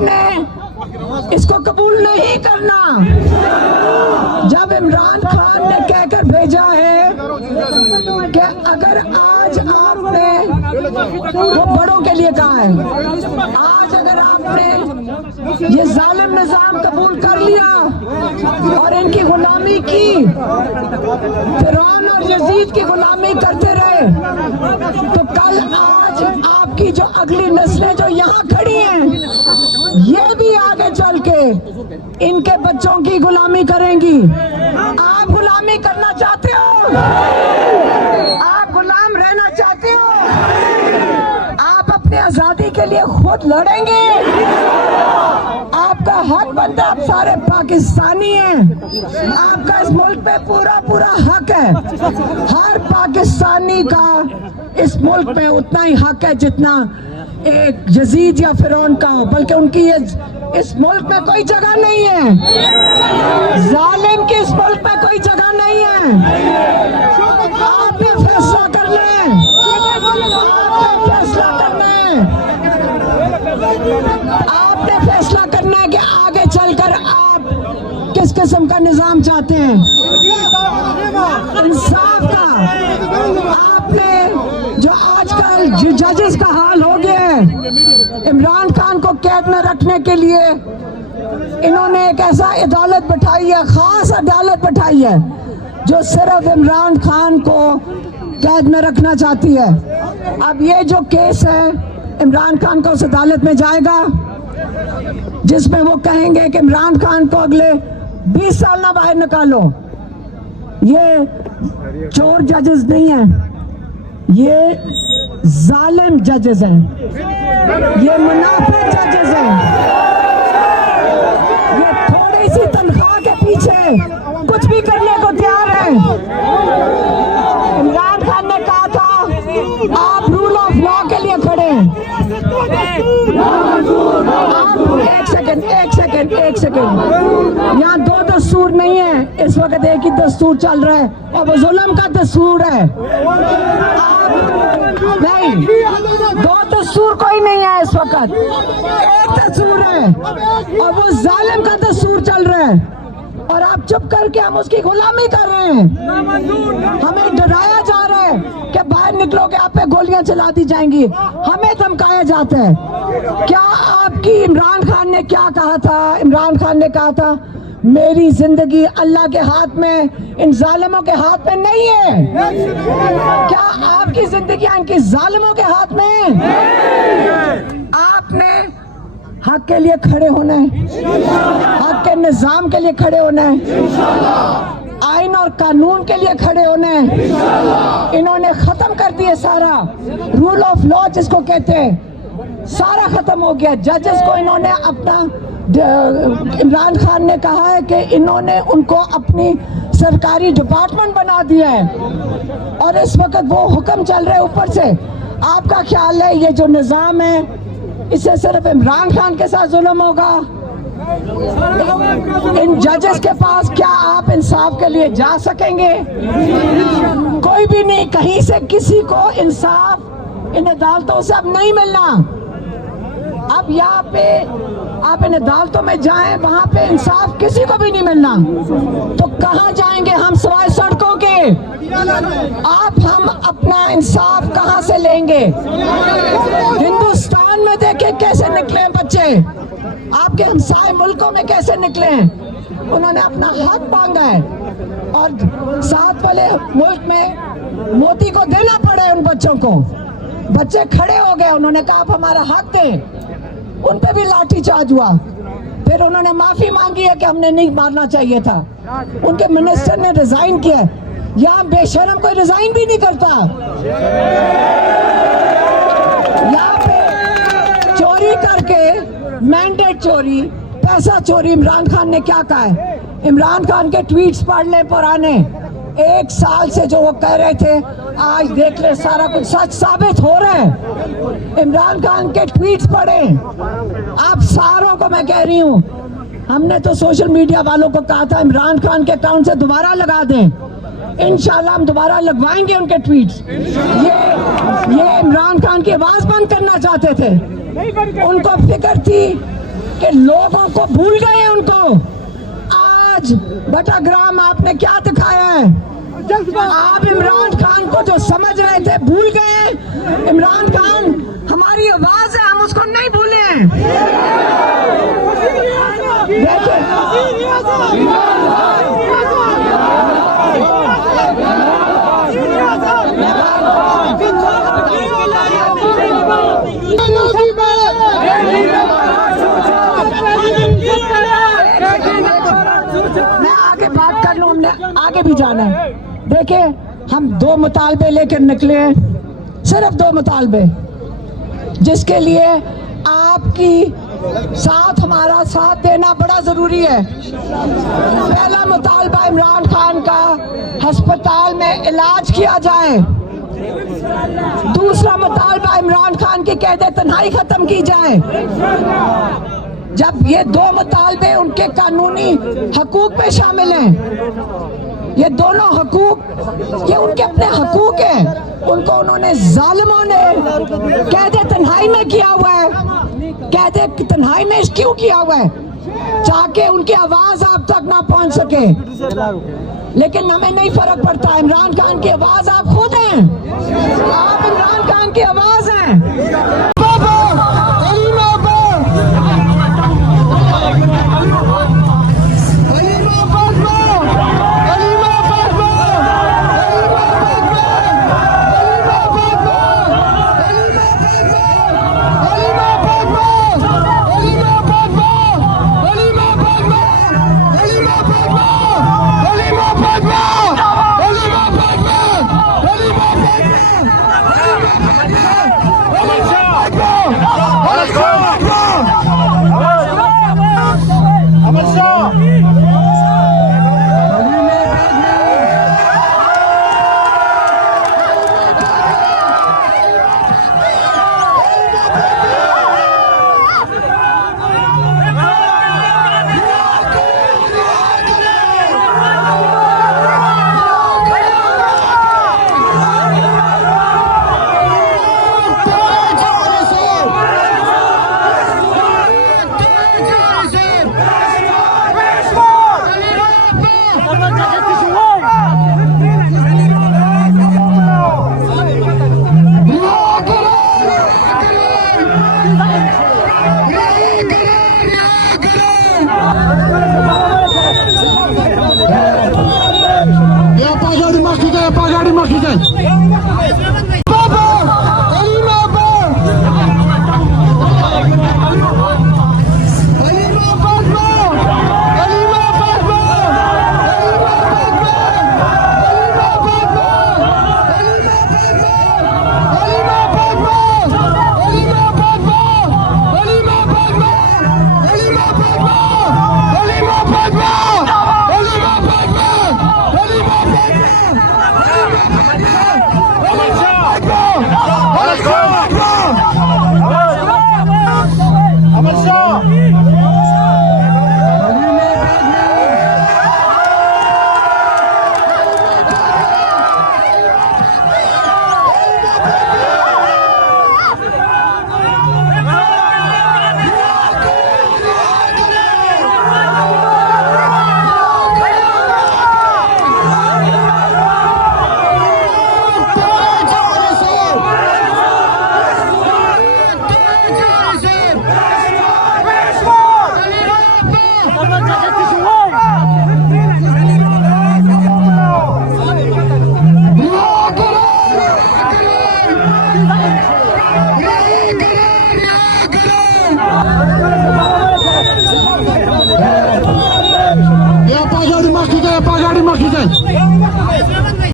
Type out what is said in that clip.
आपने इसको कबूल नहीं करना। जब इमरान खान ने कहकर भेजा है कि अगर आज आपने, वो बड़ों के लिए कहा है, आज अगर आपने ये जालिम निजाम कबूल कर लिया और इनकी गुलामी की, फिरौन और यजीद की गुलामी करते रहे, तो कल आज आपकी जो अगली नस्लें जो यहाँ खड़ी हैं, ये भी आगे चल के इनके बच्चों की गुलामी करेंगी। आप गुलामी करना चाहते हो? आप गुलाम रहना चाहते हो? आप अपनी आजादी के लिए खुद लड़ेंगे? आपका हक बनता है, आप सारे पाकिस्तानी हैं, आपका इस मुल्क पे पूरा हक है। हर पाकिस्तानी का इस मुल्क पे उतना ही हक है जितना एक यजीद या फिरौन का हो, बल्कि उनकी इस मुल्क में कोई जगह नहीं है। जालिम की इस मुल्क में कोई जगह नहीं है। आप भी फैसला कर लें, फैसला करना है, आपने फैसला करना है कि आगे चलकर आप किस किस्म का निजाम चाहते हैं। इंसाफ का आपने जो आजकल जजेस का हाल हो गया है, इमरान खान को कैद में रखने के लिए इन्होंने एक ऐसा अदालत बैठाई है, खास अदालत बैठाई है जो सिर्फ इमरान खान को कैद में रखना चाहती है। अब ये जो केस है इमरान खान का उस अदालत में जाएगा जिसमें वो कहेंगे कि इमरान खान को अगले 20 साल ना बाहर निकालो। ये चोर जजेस नहीं है, ये जालिम जजेस हैं, ये मुनाफिक जजेस हैं, ये थोड़ी सी तनख्वाह के पीछे कुछ भी करने को तैयार है। इमरान खान ने कहा था आप रूल ऑफ लॉ के लिए खड़े हैं। एक सेकंड, यहाँ दो दस्तूर नहीं है, इस वक्त एक ही दस्तूर चल रहा है और वो जुल्म का दस्तूर है। नहीं, दो दस्तूर कोई नहीं है इस वक्त, एक दस्तूर है और वो जालिम का दस्तूर चल रहा है और आप चुप करके हम उसकी गुलामी कर रहे हैं। हमें डराया जा रहा है कि बाहर निकलोगे आप पे गोलियां चला दी जाएंगी, हमें धमकाया जाता है। क्या आपकी इमरान खान ने क्या कहा था? इमरान खान ने कहा था मेरी जिंदगी अल्लाह के हाथ में, इन जालिमों के हाथ में नहीं है। क्या आपकी जिंदगी इनकी जालिमों के हाथ में है? आपने हक के लिए खड़े होना है, हक के निजाम के लिए खड़े होना है, आइन और कानून के लिए खड़े होना है। इन्होंने खत्म कर दिया सारा रूल ऑफ लॉ जिसको कहते हैं, सारा खत्म हो गया। जजेस को इन्होंने अपना, इमरान खान ने कहा है कि इन्होंने उनको अपनी सरकारी डिपार्टमेंट बना दिया है और इस वक्त वो हुक्म चल रहे ऊपर से। आपका ख्याल है ये जो निजाम है इससे सिर्फ इमरान खान के साथ जुल्म होगा? इन जजेस के पास क्या आप इंसाफ के लिए जा सकेंगे? कोई भी नहीं, कहीं से किसी को इंसाफ इन अदालतों से अब नहीं मिलना। अब यहाँ पे आप इन अदालतों में जाएं, वहां पे इंसाफ किसी को भी नहीं मिलना, तो कहाँ जाएंगे हम सिवाय सड़कों के? हम अपना इंसाफ कहाँ से लेंगे? हिंदुस्तान में देखे कैसे निकले बच्चे, आपके हमसाए मुल्कों में कैसे निकले, उन्होंने अपना हक मांगा है और साथ वाले मुल्क में मोदी को देना पड़े उन बच्चों को। बच्चे खड़े हो गए, उन्होंने कहा आप हमारा हक दें, उन पे भी लाठीचार्ज हुआ। फिर उन्होंने माफी मांगी है कि हमने नहीं मारना चाहिए था। उनके मिनिस्टर ने रिजाइन किया। यहाँ बेशरम कोई रिजाइन भी नहीं करता। यहाँ पे चोरी करके, मैंडेट चोरी, पैसा चोरी, इमरान खान ने क्या कहा है? इमरान खान के ट्वीट्स पढ़ ले पुराने, 1 साल से जो वो कह रहे थे, आज देख ले सारा कुछ सच साबित हो रहा है। इमरान खान के ट्वीट्स पढ़े। आप सारों को मैं कह रही हूँ, हमने तो सोशल मीडिया वालों को कहा था इमरान खान के अकाउंट से दोबारा लगा दें, इंशाल्लाह हम दोबारा लगवाएंगे उनके ट्वीट्स। ये इमरान खान की आवाज बंद करना चाहते थे। उनको फिक्र थी कि लोगों को भूल गए उनको। आज बटाग्राम आपने क्या दिखाया है? आप इमरान खान को जो समझ रहे थे भूल गए। इमरान खान हमारी आवाज है, हम उसको नहीं भूले हैं। मैं आगे बात कर लूं, हमने आगे भी जाना है। देखिए, हम 2 मुतालबे लेकर निकले हैं, सिर्फ 2 मुतालबे, जिसके लिए आपकी साथ, हमारा साथ देना बड़ा जरूरी है। पहला मुतालबा इमरान खान का अस्पताल में इलाज किया जाए। दूसरा मुतालबा इमरान खान की कैद तन्हाई खत्म की जाए। जब ये 2 मुतालबे उनके कानूनी हकूक में शामिल हैं, ये दोनों हकूक, ये उनके अपने हकूक हैं। उनको उन्होंने जालिमों ने कैद तन्हाई में किया हुआ है। कैद तन्हाई में क्यों किया हुआ है? ताकि उनकी आवाज आप तक ना पहुंच सके। लेकिन हमें नहीं फर्क पड़ता, इमरान खान की आवाज आप खुद हैं। आप इमरान खान की आवाज हैं। Pagari Makide.